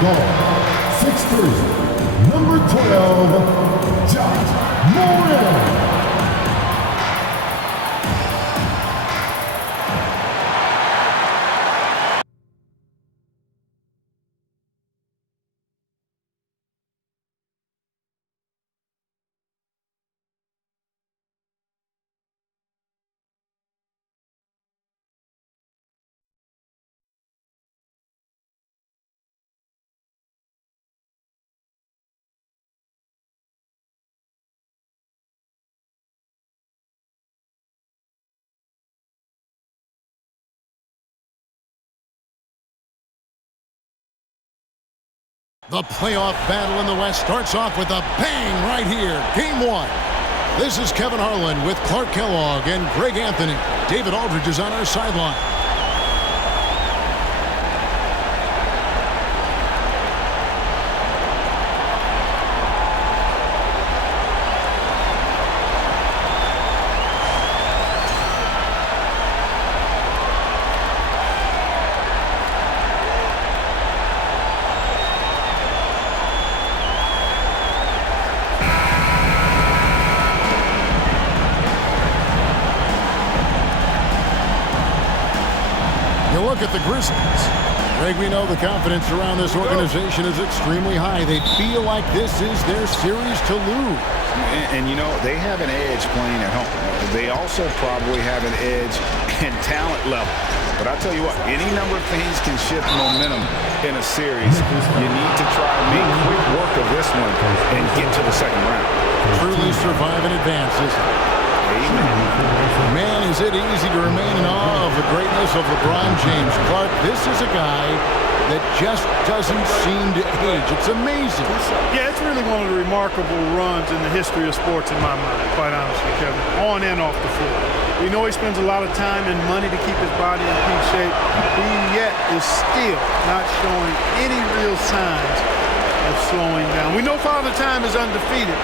Goal, 6'3", number 12, Josh Moran. The playoff battle in the West starts off with a bang right here. Game 1. This is Kevin Harlan with Clark Kellogg and Greg Anthony. David Aldridge is on our sideline. Look at the Grizzlies. Greg, we know the confidence around this organization is extremely high. They feel like this is their series to lose. And you know, they have an edge playing at home. They also probably have an edge in talent level. But I'll tell you what, any number of things can shift momentum in a series. You need to try to make quick work of this one and get to the second round. Truly survive and advance, isn't it? Man, is it easy to remain in awe of the greatness of LeBron James. Clark, this is a guy that just doesn't seem to age. It's amazing. Yeah, it's really one of the remarkable runs in the history of sports in my mind, quite honestly, Kevin, on and off the floor. We know he spends a lot of time and money to keep his body in peak shape. He yet is still not showing any real signs of slowing down. We know Father Time is undefeated.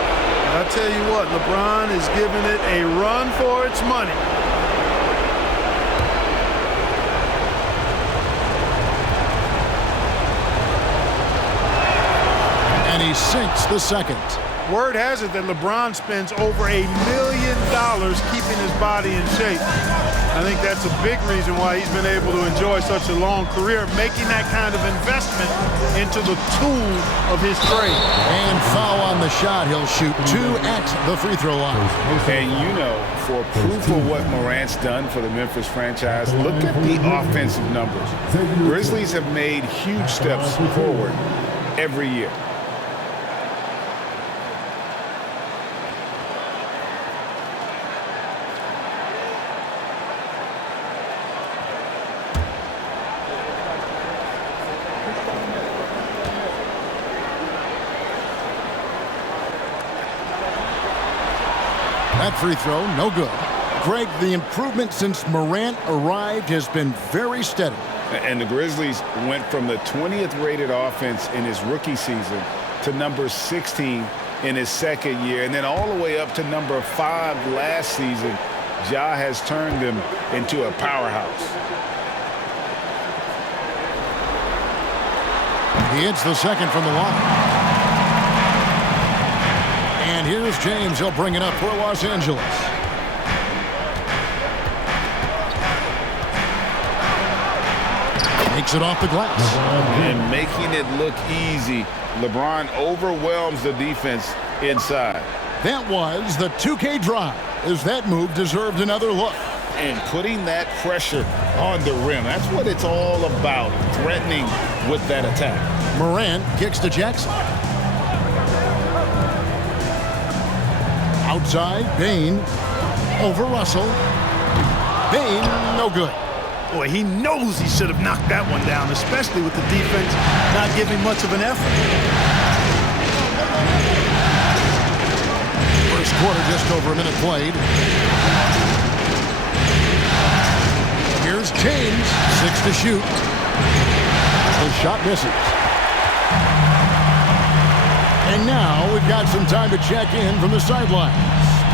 I tell you what, LeBron is giving it a run for its money. And he sinks the second. Word has it that LeBron spends over $1 million keeping his body in shape. I think that's a big reason why he's been able to enjoy such a long career, making that kind of investment into the tool of his trade. And foul on the shot. He'll shoot 2 at the free throw line. And you know, for proof of what Morant's done for the Memphis franchise, look at the offensive numbers. Grizzlies have made huge steps forward every year. That free throw, no good. Greg, the improvement since Morant arrived has been very steady. And the Grizzlies went from the 20th rated offense in his rookie season to number 16 in his second year, and then all the way up to number 5 last season. Ja has turned them into a powerhouse. He hits the second from the line. And here's James. He'll bring it up for Los Angeles. Makes it off the glass. And making it look easy, LeBron overwhelms the defense inside. That was the 2K drive, as that move deserved another look. And putting that pressure on the rim. That's what it's all about, threatening with that attack. Morant kicks to Jackson. Outside, Bain over Russell. Bain, no good. Boy, he knows he should have knocked that one down, especially with the defense not giving much of an effort. First quarter, just over a minute played. Here's James, 6 to shoot. His shot misses. And now we've got some time to check in from the sidelines.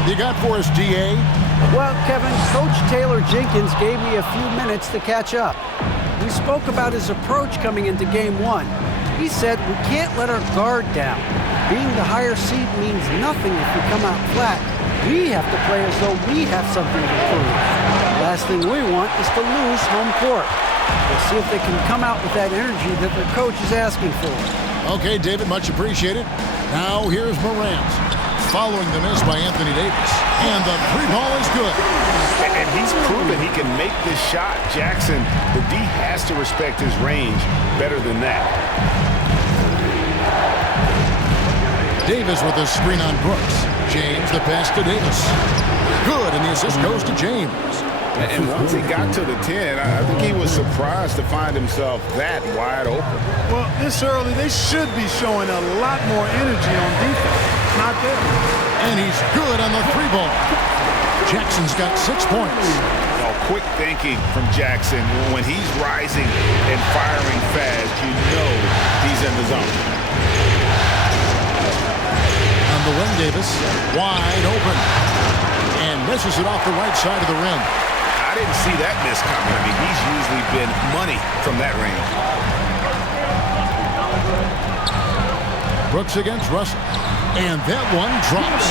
You got for us, D.A.? Well, Kevin, Coach Taylor Jenkins gave me a few minutes to catch up. We spoke about his approach coming into Game 1. He said, "We can't let our guard down. Being the higher seed means nothing if we come out flat. We have to play as though we have something to prove. The last thing we want is to lose home court." We'll see if they can come out with that energy that their coach is asking for. Okay, David, much appreciated. Now here's Morant. Following the miss by Anthony Davis. And the three ball is good. And he's proven he can make this shot. Jackson, the D has to respect his range better than that. Davis with a screen on Brooks. James the pass to Davis. Good, and the assist goes to James. And once he got to the 10, I think he was surprised to find himself that wide open. Well, this early, they should be showing a lot more energy on defense. Not there. And he's good on the three ball. Jackson's got 6 points. Oh, quick thinking from Jackson. When he's rising and firing fast, you know he's in the zone. On the wing, Davis, wide open. And misses it off the right side of the rim. I didn't see that miss coming. I mean, he's usually been money from that range. Brooks against Russell. And that one drops.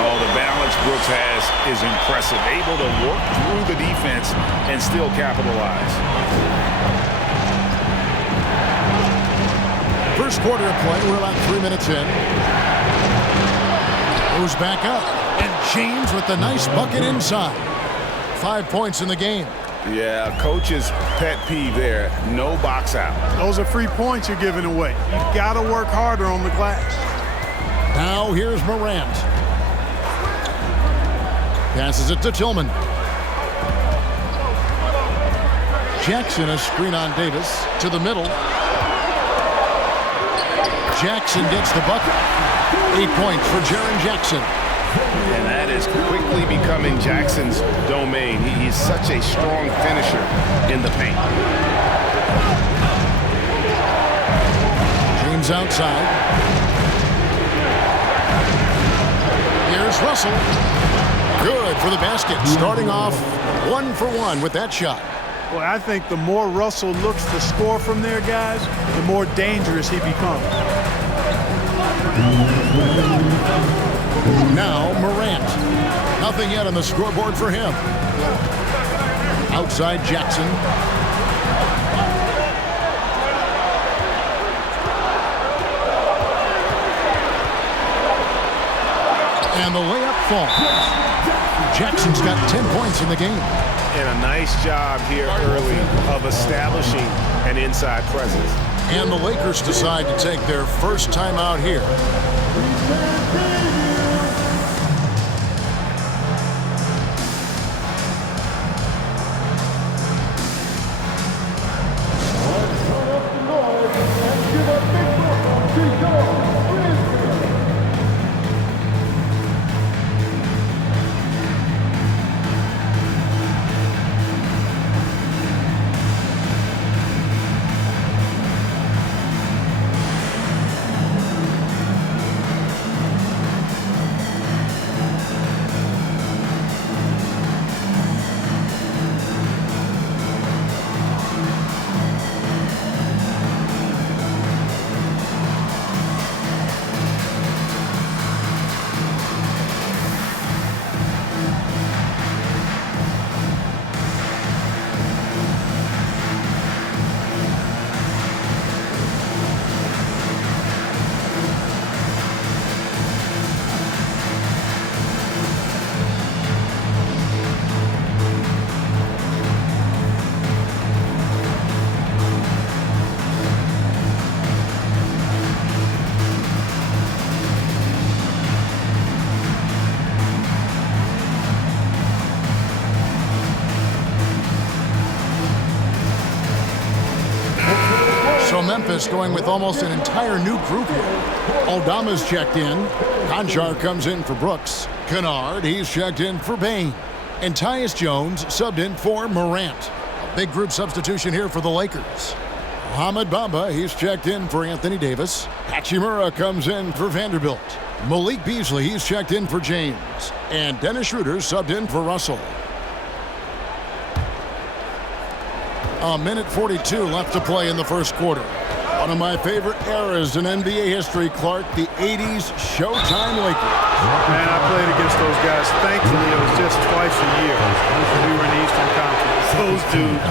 Oh, the balance Brooks has is impressive. Able to work through the defense and still capitalize. First quarter of play, we're about 3 minutes in. Goes back up. And James with the nice bucket inside. 5 points in the game. Yeah, coach's pet peeve there. No box out. Those are free points you're giving away. You've got to work harder on the glass. Now here's Morant. Passes it to Tillman. Jackson a screen on Davis to the middle. Jackson gets the bucket. 8 points for Jaren Jackson. And that is quickly becoming Jackson's domain. He's such a strong finisher in the paint. James outside. Here's Russell. Good for the basket. Starting off 1 for 1 with that shot. Boy, I think the more Russell looks to score from there, guys, the more dangerous he becomes. Now Morant. Nothing yet on the scoreboard for him. Outside Jackson. And the layup falls. Jackson's got 10 points in the game. And a nice job here early of establishing an inside presence. And the Lakers decide to take their first time out here. Memphis going with almost an entire new group here. Aldama's checked in. Conchar comes in for Brooks. Kennard, he's checked in for Bain. And Tyus Jones subbed in for Morant. A big group substitution here for the Lakers. Mohamed Bamba, he's checked in for Anthony Davis. Hachimura comes in for Vanderbilt. Malik Beasley, he's checked in for James. And Dennis Schroeder subbed in for Russell. A minute 42 left to play in the first quarter. One of my favorite eras in NBA history, Clark, the 80s Showtime Lakers. Man, I played against those guys. Thankfully, it was just twice a year when we were in the Eastern Conference. Those dudes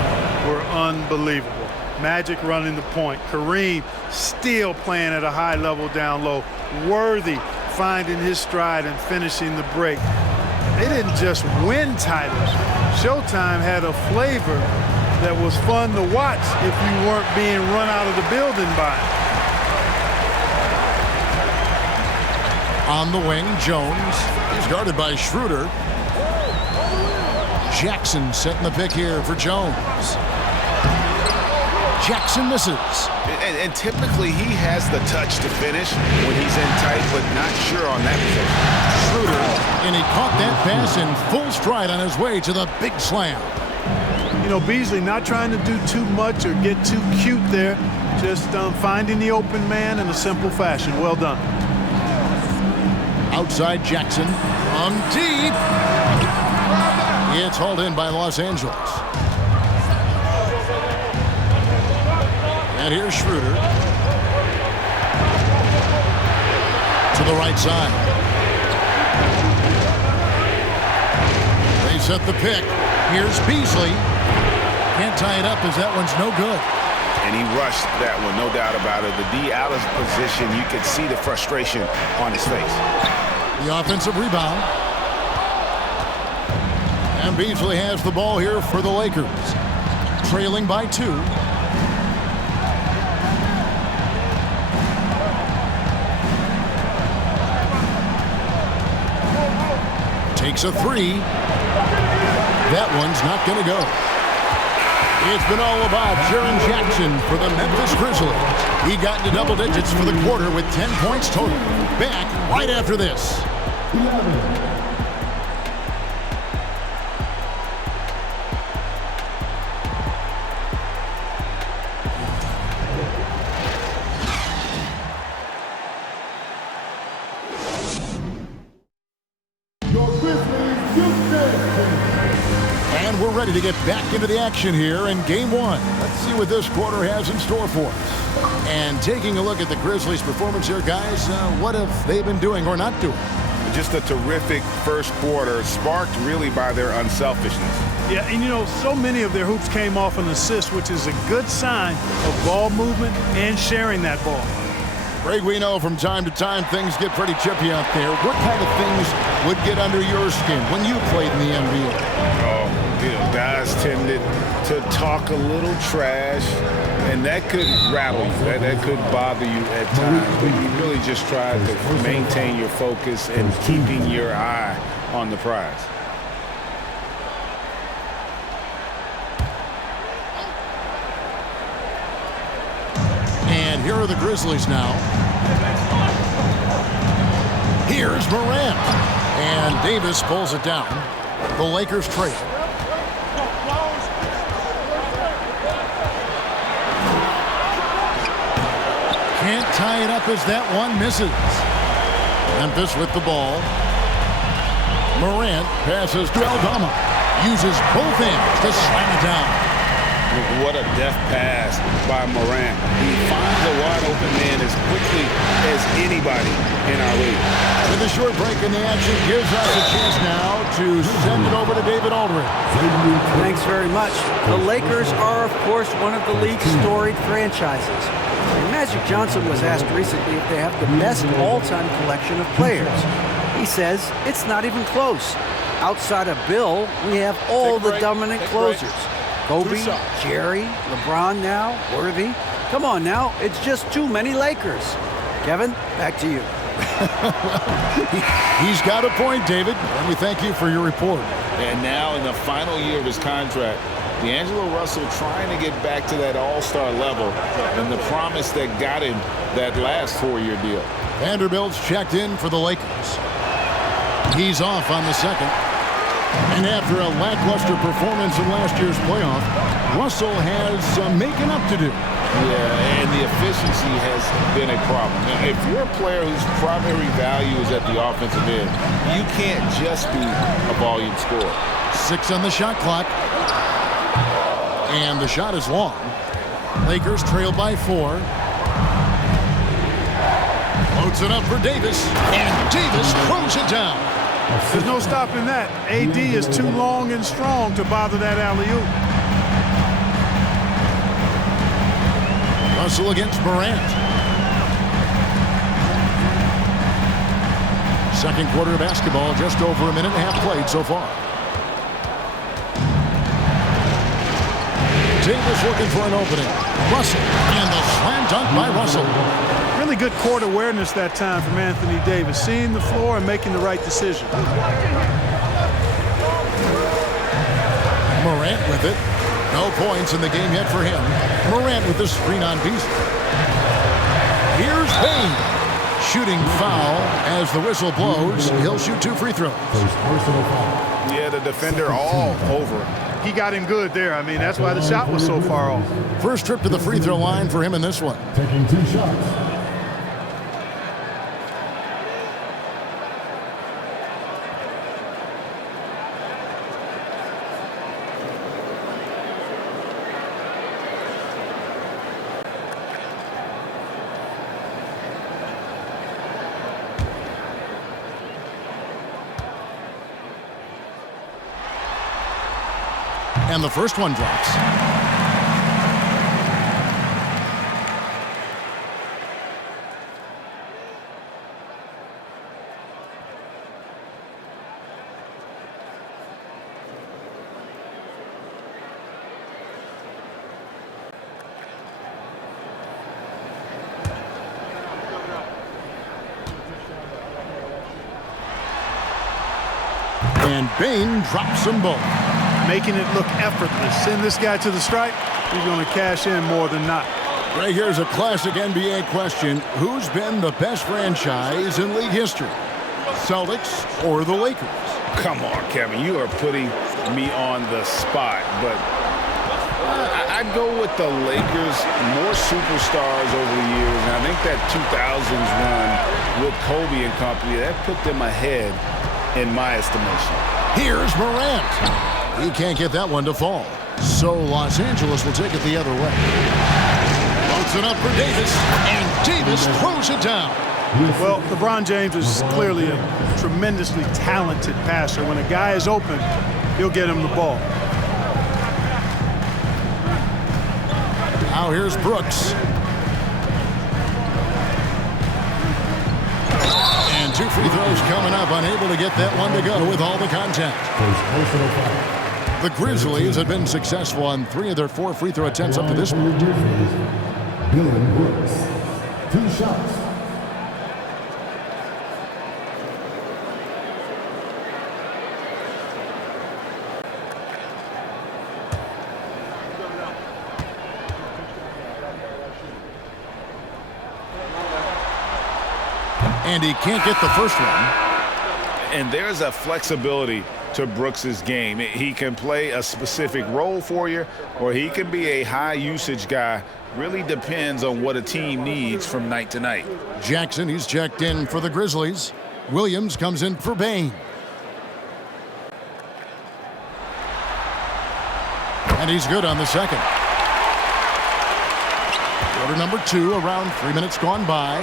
were unbelievable. Magic running the point. Kareem still playing at a high level down low. Worthy finding his stride and finishing the break. They didn't just win titles. Showtime had a flavor that was fun to watch if you weren't being run out of the building by it. On the wing, Jones. He's guarded by Schroeder. Jackson setting the pick here for Jones. Jackson misses. And typically he has the touch to finish when he's in tight, but not sure on that position. Schroeder, and he caught that pass in full stride on his way to the big slam. You know, Beasley not trying to do too much or get too cute there. Just finding the open man in a simple fashion. Well done. Outside Jackson from deep. It's hauled in by Los Angeles. And here's Schroeder. To the right side. They set the pick. Here's Beasley. Can't tie it up as that one's no good. And he rushed that one, no doubt about it. The D out of position, you could see the frustration on his face. The offensive rebound. And Beasley has the ball here for the Lakers. Trailing by 2. Takes a 3. That one's not going to go. It's been all about Jaren Jackson for the Memphis Grizzlies. He got into double digits for the quarter with 10 points total. Back right after this. 11. And we're ready to get back into the action here in Game 1. Let's see what this quarter has in store for us. And taking a look at the Grizzlies' performance here, guys, what have they been doing or not doing? Just a terrific first quarter, sparked really by their unselfishness. Yeah, and you know, so many of their hoops came off an assist, which is a good sign of ball movement and sharing that ball. Greg, we know from time to time things get pretty chippy out there. What kind of things would get under your skin when you played in the NBA? Oh, you know, guys tended to talk a little trash, and that could rattle you. That could bother you at times. But you really just try to maintain your focus and keeping your eye on the prize. And here are the Grizzlies now. Here's Morant. And Davis pulls it down. The Lakers trail. Can't tie it up as that one misses. Memphis with the ball. Morant passes to Aldama. Uses both hands to slam it down. What a deft pass by Morant. He finds a wide open man as quickly as anybody in our league. With a short break in the action gives us a chance now to send it over to David Aldridge. Thanks very much. The Lakers are, of course, one of the league's storied franchises. And Magic Johnson was asked recently if they have the best all-time collection of players. He says it's not even close. Outside of Bill, we have all the dominant closers. Kobe, Jerry, LeBron now, Worthy. Come on now, it's just too many Lakers. Kevin, back to you. He's got a point, David, and we thank you for your report. And now in the final year of his contract, D'Angelo Russell trying to get back to that all-star level and the promise that got him that last 4-year deal. Vanderbilt's checked in for the Lakers. He's off on the second. And after a lackluster performance in last year's playoff, Russell has some making up to do. Yeah, and the efficiency has been a problem. Now, if you're a player whose primary value is at the offensive end, you can't just be a volume scorer. 6 on the shot clock. And the shot is long. Lakers trail by 4. Loads it up for Davis, and Davis throws it down. There's no stopping that. AD is too long and strong to bother that alley-oop. Russell against Morant. Second quarter of basketball, just over a minute and a half played so far. Davis looking for an opening. Russell, and the slam dunk by Russell. Really good court awareness that time from Anthony Davis, seeing the floor and making the right decision. Morant with it. No points in the game yet for him. Morant with the screen on Beasley. Here's Payne. Shooting foul as the whistle blows. He'll shoot 2 free throws. Yeah, the defender all over him. He got him good there. I mean, that's why the shot was so far off. First trip to the free throw line for him in this one. Taking 2 shots. And the first one drops. And Bain drops them both. Making it look effortless. Send this guy to the stripe, he's going to cash in more than not. Right here's a classic NBA question. Who's been the best franchise in league history? Celtics or the Lakers? Come on, Kevin. You are putting me on the spot. But I'd go with the Lakers. More superstars over the years. And I think that 2000s run with Kobe and company, that put them ahead in my estimation. Here's Morant. He can't get that one to fall. So Los Angeles will take it the other way. Loads it up for Davis, and Davis throws it down. Well, LeBron James is clearly a tremendously talented passer. When a guy is open, he'll get him the ball. Now here's Brooks. And 2 free throws coming up, unable to get that one to go with all the contact. The Grizzlies have been successful on 3 of their 4 free throw attempts up to this point. Dylan Brooks. 2 shots. And he can't get the first one. And there's a flexibility to Brooks's game. He can play a specific role for you, or he can be a high usage guy. Really depends on what a team needs from night to night. Jackson, he's checked in for the Grizzlies. Williams comes in for Bain. And he's good on the second. Quarter number 2, around 3 minutes gone by.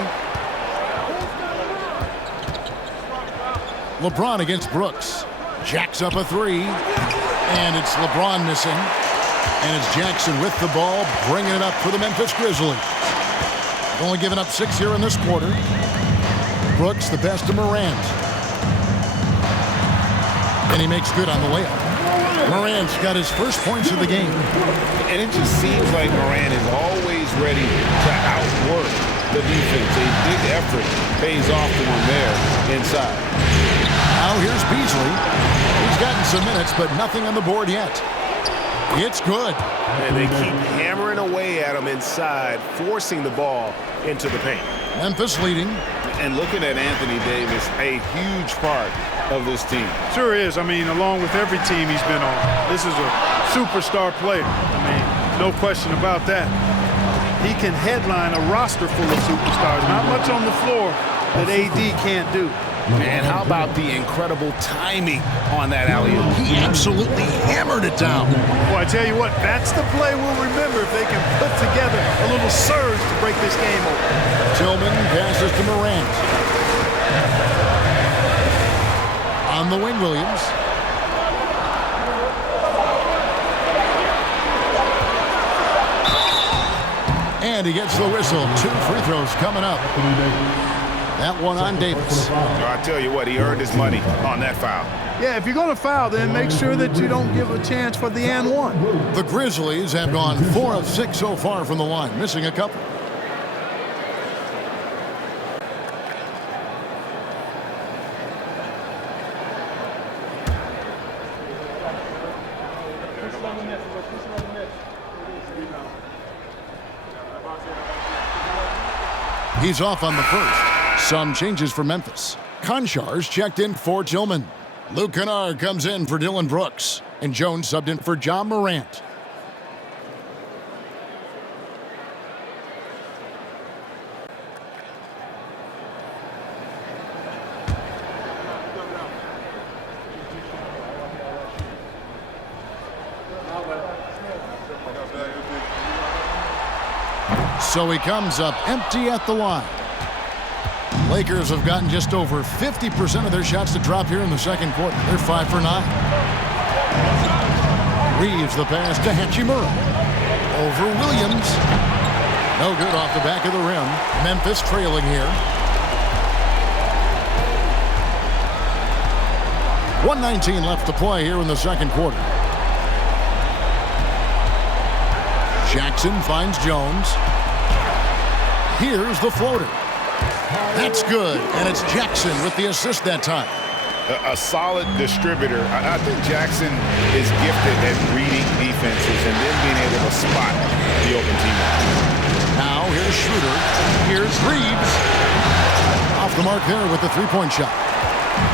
LeBron against Brooks. Jacks up a 3. And it's LeBron missing. And it's Jackson with the ball, bringing it up for the Memphis Grizzlies. Only giving up 6 here in this quarter. Brooks, the best of Morant. And he makes good on the layup. Morant's got his first points of the game. And it just seems like Morant is always ready to outwork the defense. A big effort pays off to him there inside. Now here's Beasley. He's gotten some minutes, but nothing on the board yet. It's good. And they keep hammering away at him inside, forcing the ball into the paint. Memphis leading. And looking at Anthony Davis, a huge part of this team. Sure is. I mean, along with every team he's been on, this is a superstar player. I mean, no question about that. He can headline a roster full of superstars. Not much on the floor that AD can't do. And how about the incredible timing on that alley-oop? He absolutely hammered it down. Well, I tell you what, that's the play we'll remember if they can put together a a little surge to break this game open. Tillman passes to Morant. On the wing, Williams. And he gets the whistle. 2 free throws coming up. That one on Davis. I tell you what, he earned his money on that foul. Yeah, if you're going to foul, then make sure that you don't give a chance for the and one. The Grizzlies have gone 4 of 6 so far from the line, missing a couple. He's off on the first. Some changes for Memphis. Konchar's checked in for Tillman. Luke Kennard comes in for Dillon Brooks. And Jones subbed in for John Morant. So he comes up empty at the line. Lakers have gotten just over 50% of their shots to drop here in the second quarter. They're 5 for 9. Reeves the pass to Hachimura. Over Williams. No good off the back of the rim. Memphis trailing here. 1:19 left to play here in the second quarter. Jackson finds Jones. Here's the floater. That's good, and it's Jackson with the assist that time. A solid distributor. I think Jackson is gifted at reading defenses and then being able to spot the open teammate. Now here's Schroeder. Here's Reeves. Off the mark there with the three-point shot.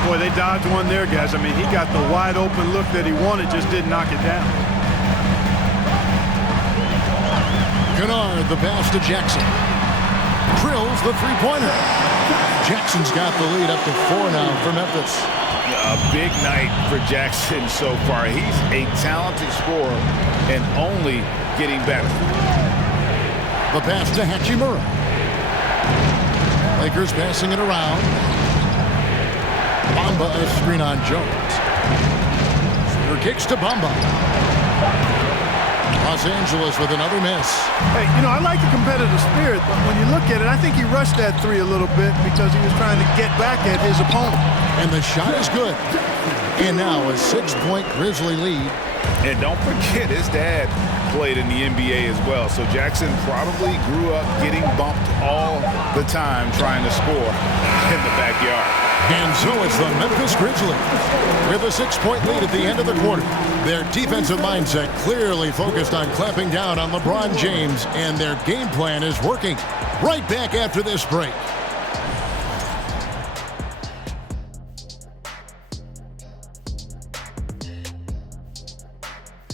Boy, they dodged one there, guys. I mean, he got the wide open look that he wanted, just didn't knock it down. Kennard, the pass to Jackson. Drills the three-pointer. Jackson's got the lead up to 4 now for Memphis. A big night for Jackson so far. He's a talented scorer and only getting better. The pass to Hachimura. Lakers passing it around. Bamba a screen on Jones. Shooter kicks to Bamba. Los Angeles with another miss. Hey, you know, I like the competitive spirit, but when you look at it, I think he rushed that three a little bit because he was trying to get back at his opponent. And the shot is good. And now a 6-point Grizzly lead. And don't forget, his dad played in the NBA as well. So Jackson probably grew up getting bumped all the time trying to score in the backyard. And so it's the Memphis Grizzlies with a 6-point lead at the end of the quarter. Their defensive mindset clearly focused on clamping down on LeBron James, and their game plan is working. Right back after this break.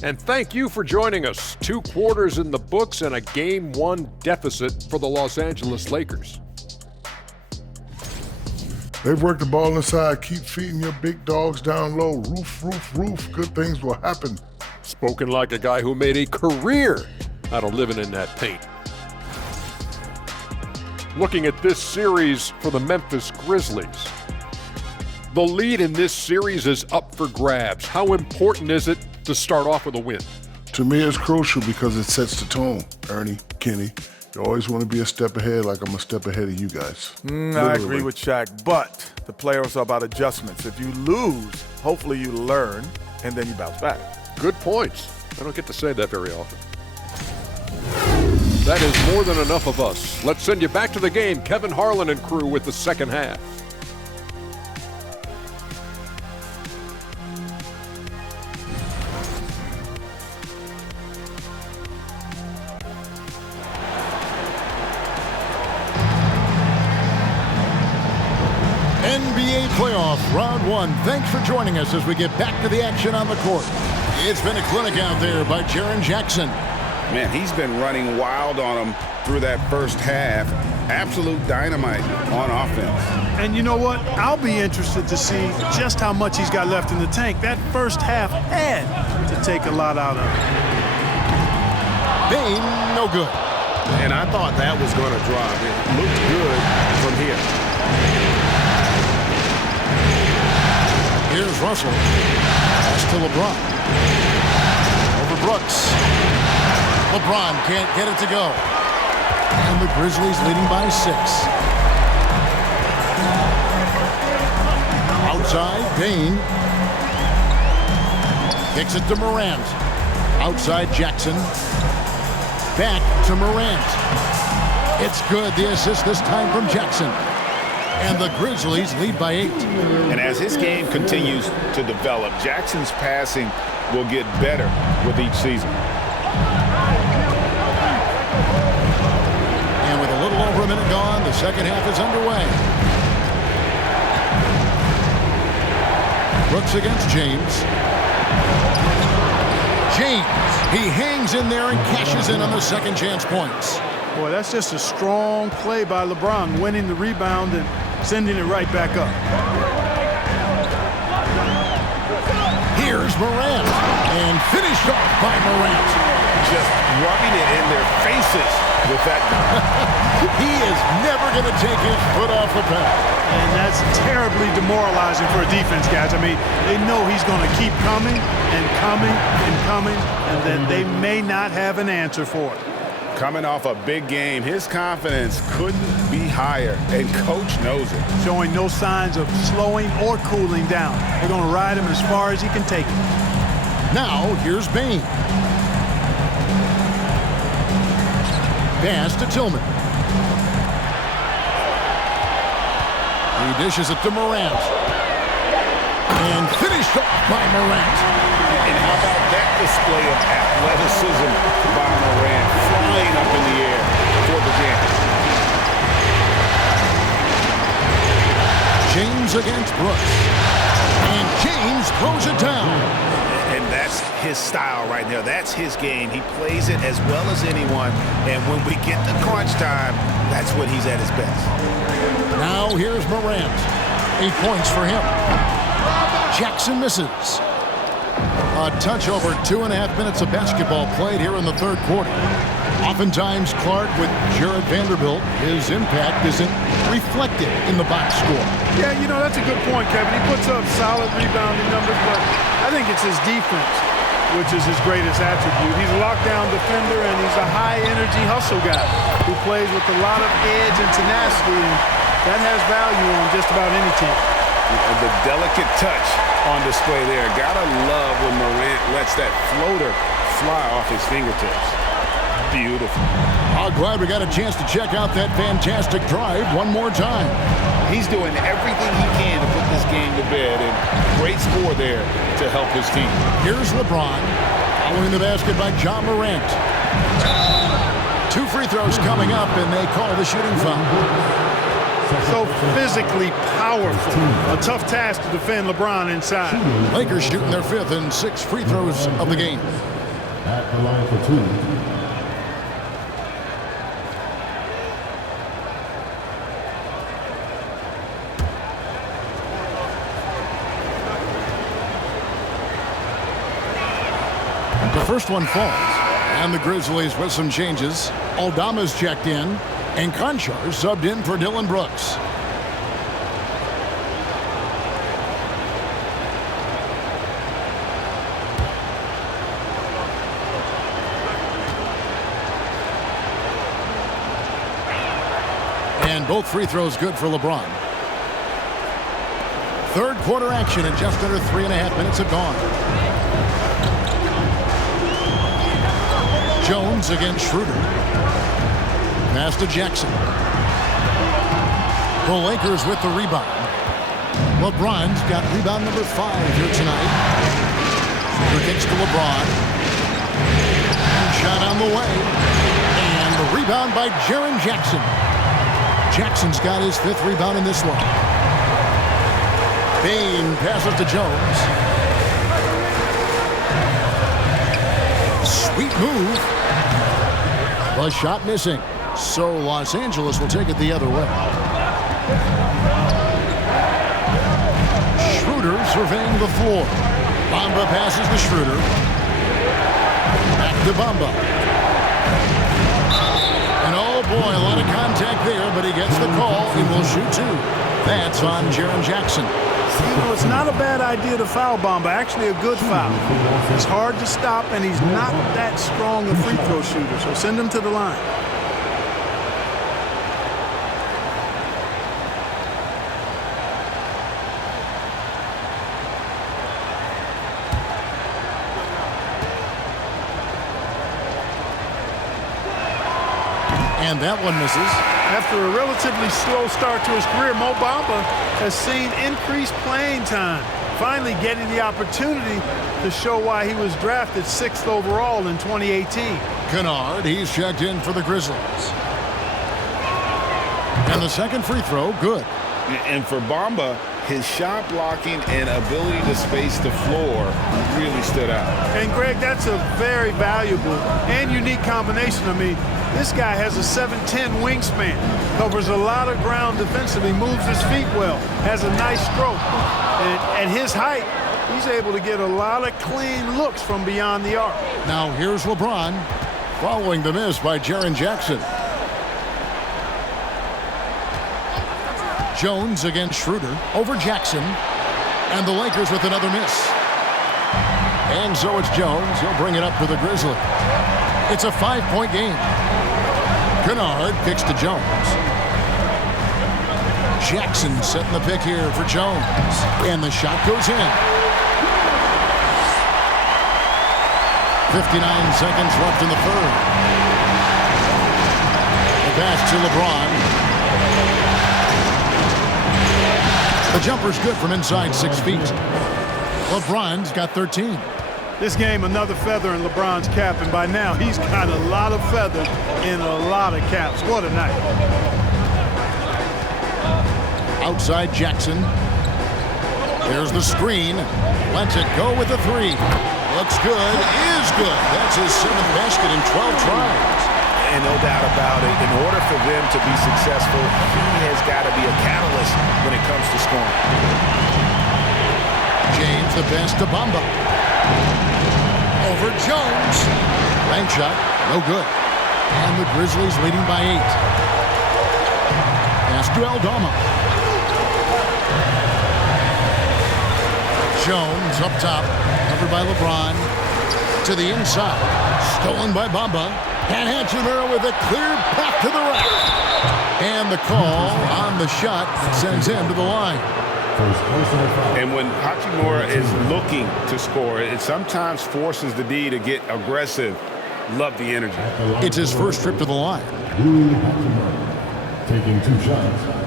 And thank you for joining us. 2 quarters in the books and a Game 1 deficit for the Los Angeles Lakers. They've worked the ball inside. Keep feeding your big dogs down low. Roof, roof, roof. Good things will happen. Spoken like a guy who made a career out of living in that paint. Looking at this series for the Memphis Grizzlies. The lead in this series is up for grabs. How important is it to start off with a win? To me, it's crucial because it sets the tone. Ernie, Kenny, you always want to be a step ahead, like I'm a step ahead of you guys. I agree with Shaq, but the playoffs are about adjustments. If you lose, hopefully you learn, and then you bounce back. Good points. I don't get to say that very often. That is more than enough of us. Let's send you back to the game. Kevin Harlan and crew with the second half. NBA playoff round 1. Thanks for joining us as we get back to the action on the court. It's been a clinic out there by Jaren Jackson. Man, he's been running wild on him through that first half. Absolute dynamite on offense. And you know what? I'll be interested to see just how much he's got left in the tank. That first half had to take a lot out of him. Bain, no good. And I thought that was going to drop. It looked good from here. Here's Russell. Pass to LeBron. Over Brooks. LeBron can't get it to go. And the Grizzlies leading by 6. Outside, Payne. Kicks it to Morant. Outside, Jackson. Back to Morant. It's good. The assist this time from Jackson. And the Grizzlies lead by 8. And as his game continues to develop, Jackson's passing will get better with each season. And with a little over a minute gone, the second half is underway. Brooks against James. James, he hangs in there and cashes in on the second chance points. Boy, that's just a strong play by LeBron, winning the rebound and sending it right back up. Here's Morant, and finished off by Morant. Just rubbing it in their faces with that dunk. He is never going to take his foot off the pedal. And that's terribly demoralizing for a defense, guys. I mean, they know he's going to keep coming and coming and coming, and then they may not have an answer for it. Coming off a big game, his confidence couldn't be higher, and coach knows it. Showing no signs of slowing or cooling down. They're going to ride him as far as he can take it. Now, here's Payne. Pass to Tillman. He dishes it to Morant. And finished off by Morant. And how about that display of athleticism by Morant, flying up in the air for the jam. James against Brooks. And James throws it down. And that's his style right there. That's his game. He plays it as well as anyone. And when we get to crunch time, that's when he's at his best. Now here's Morant. 8 points for him. Jackson misses. A touch over 2.5 minutes of basketball played here in the third quarter. Oftentimes, Clark, with Jared Vanderbilt, his impact isn't reflected in the box score. Yeah, you know, that's a good point, Kevin. He puts up solid rebounding numbers, but I think it's his defense, which is his greatest attribute. He's a lockdown defender, and he's a high-energy hustle guy who plays with a lot of edge and tenacity, and that has value on just about any team. And the delicate touch on display there. Gotta love when Morant lets that floater fly off his fingertips. Beautiful. I'm glad we got a chance to check out that fantastic drive one more time. He's doing everything he can to put this game to bed, and great score there to help his team. Here's LeBron, following the basket by John Morant. 2 free throws coming up, and they call the shooting foul. So physically powerful. A tough task to defend LeBron inside. Lakers shooting their 5th and 6th free throws of the game. At the line for 2. The first one falls, and the Grizzlies with some changes. Aldama's checked in, and Conchar subbed in for Dylan Brooks. And both free throws good for LeBron. Third quarter action, and just under 3.5 minutes have gone. Jones against Schroeder. Pass to Jackson. The Lakers with the rebound. LeBron's got rebound number 5 here tonight. Schroeder kicks to LeBron. Shot on the way. And the rebound by Jaren Jackson. Jackson's got his 5th rebound in this one. Payne passes to Jones. Sweet move. The shot missing. So Los Angeles will take it the other way. Schroeder surveying the floor. Bamba passes to Schroeder. Back to Bamba. boy, a lot of contact there, but he gets the call and will shoot two. That's on Jaren Jackson. You know, it's not a bad idea to foul Bamba. Actually, a good foul. It's hard to stop, and he's not that strong a free throw shooter, so send him to the line. And that one misses. After a relatively slow start to his career, Mo Bamba has seen increased playing time, finally getting the opportunity to show why he was drafted 6th overall in 2018. Kennard, he's checked in for the Grizzlies. And the second free throw, good. And for Bamba, his shot blocking and ability to space the floor really stood out. And Greg, that's a very valuable and unique combination. I mean, this guy has a 7'10" wingspan, covers a lot of ground defensively, moves his feet well, has a nice stroke. And at his height, he's able to get a lot of clean looks from beyond the arc. Now here's LeBron following the miss by Jaren Jackson. Jones against Schroeder over Jackson, and the Lakers with another miss. And so it's Jones. He'll bring it up for the Grizzlies. It's a 5-point game. Kennard kicks to Jones. Jackson setting the pick here for Jones, and the shot goes in. 59 seconds left in the third. The pass to LeBron. The jumper's good from inside 6 feet. LeBron's got 13. This game, another feather in LeBron's cap, and by now he's got a lot of feathers in a lot of caps. What a night. Outside Jackson. There's the screen. Lets it go with the three. Looks good. Is good. That's his 7th basket in 12 tries. And no doubt about it, in order for them to be successful, he has got to be a catalyst when it comes to scoring. James the pass to Bamba. Over Jones. Bank shot. No good. And the Grizzlies leading by 8. Pass to Aldama. Jones up top. Covered by LeBron. To the inside. Stolen by Bamba. And Hachimura with a clear path to the rack. And the call on the shot sends him to the line. And when Hachimura is looking to score, it sometimes forces the D to get aggressive. Love the energy. It's his first trip to the line. Taking 2 shots.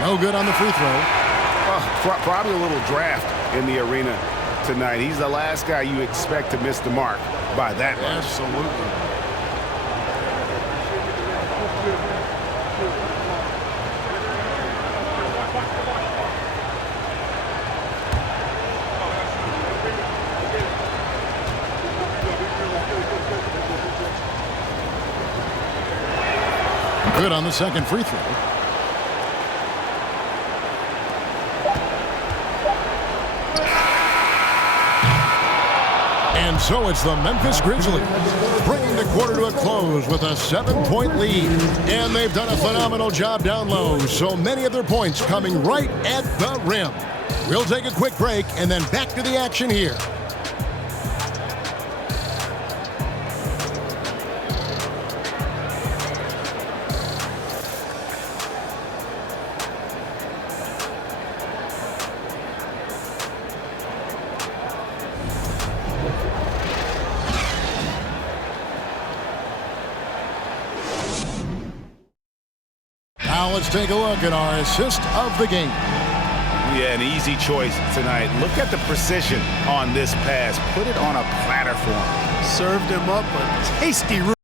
No good on the free throw. Probably a little draft in the arena tonight. He's the last guy you expect to miss the mark by that much. Absolutely. Good on the second free throw. And so it's the Memphis Grizzlies bringing the quarter to a close with a 7-point lead. And they've done a phenomenal job down low, so many of their points coming right at the rim. We'll take a quick break and then back to the action here. Now let's take a look at our assist of the game. Yeah, an easy choice tonight. Look at the precision on this pass. Put it on a platter for him. Served him up a tasty